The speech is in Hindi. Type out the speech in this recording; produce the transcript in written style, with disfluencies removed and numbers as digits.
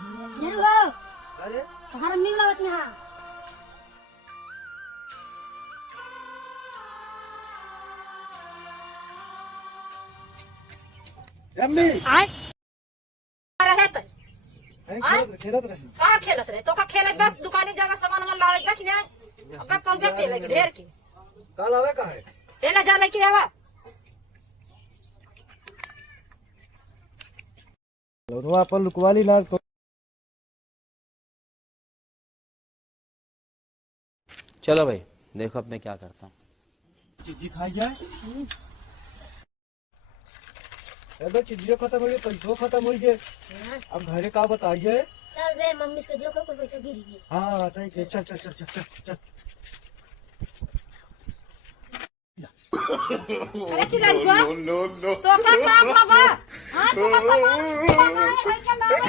अरे तुम्हारा मिल लगत यहाँ अम्मी आय रहे त खेलत रही का खेलत रहे तो का खेलत बस दुकानी जगह सामान वाला लावे बा कि नहीं अब पंपे पे लगे ढेर की कल आवे का है एला जा लेके आवा लोनवा अपन लुकवाली ना तो चलो भाई देखो अब मैं क्या करता हूँ। चीजी खाई जाए अबे चीजियों खत्म हो गई पैसों खत्म हो गए अब घरे का बताइए चल बे मम्मी से देखो कोई पैसा गिर गई हाँ सही है चल चल चल चल चल चल अरे चिल्ला नो नो नो तो का काम बाबा हां तो का सामान है